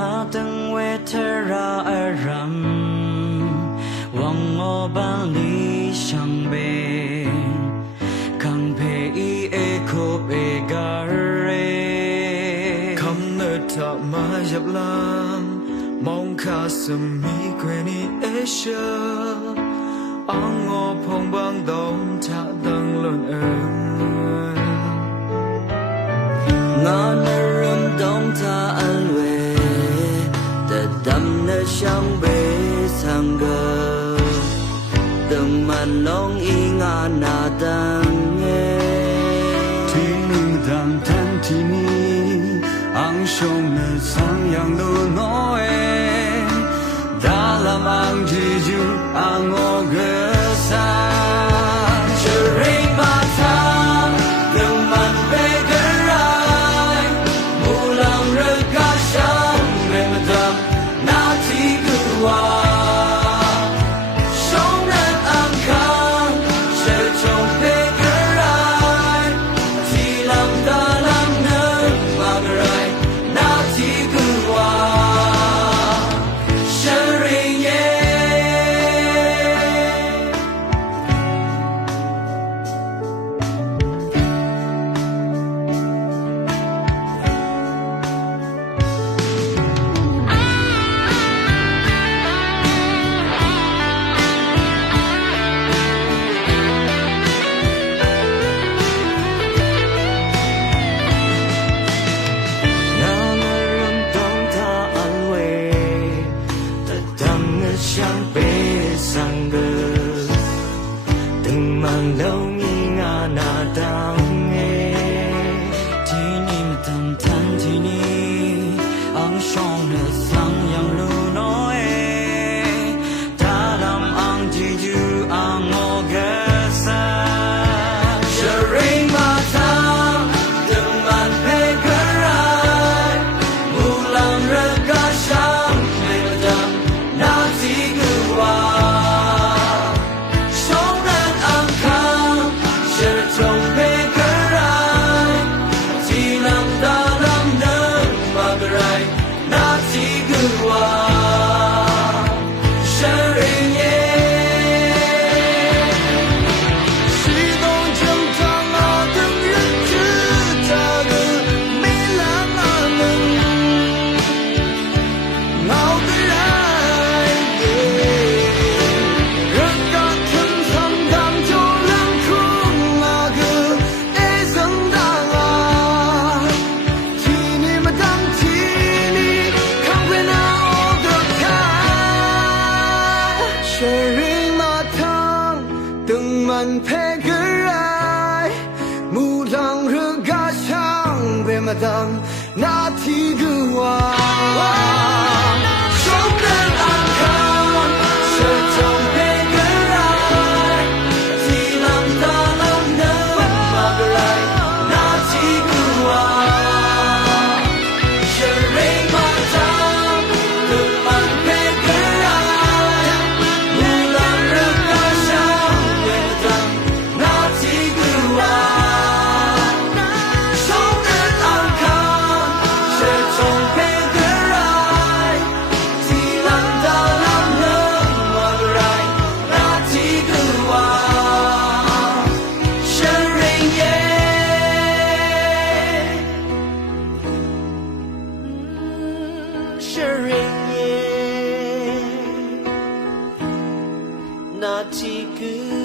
ngã từng quê thơ ra ở rầm vòng ngô ban lý sang bề khang phê y e khô bề gà rê không nợ thọ mà dập lam mong khá sầm mi quên đi e sơ ang ngô phong bang đông cha đăng lộn ngã nơ râm đông ta ăn về để đâm nơ sang bề sang gờ từng màn long y ngã na đăng nghe thì mình đang thân thì ni ang sông nơ sang yang lu nói đã làm ang chỉ du ang ngô gơ sa chẳng bê sang gờ từng màn lâu nghi ngã na đau nghe thì ni mà thầm than thì ni ang song nè sang yang lu nói ta làm ang chỉ du ang ngô gơ sa sharing ma tham từng màn phê gơ rai mù lang rơ ca sang mê mà đam na sharing ma thang từng màn phê gỡ rai mù lang rơ ga sang về mà đam na thi gư wa sống nên an khang sẽ trong phê gỡ rai thì làm ta làm nơ mà gỡ rai na thi gư wa sharing ma thang từng màn phê gỡ rai Not too good.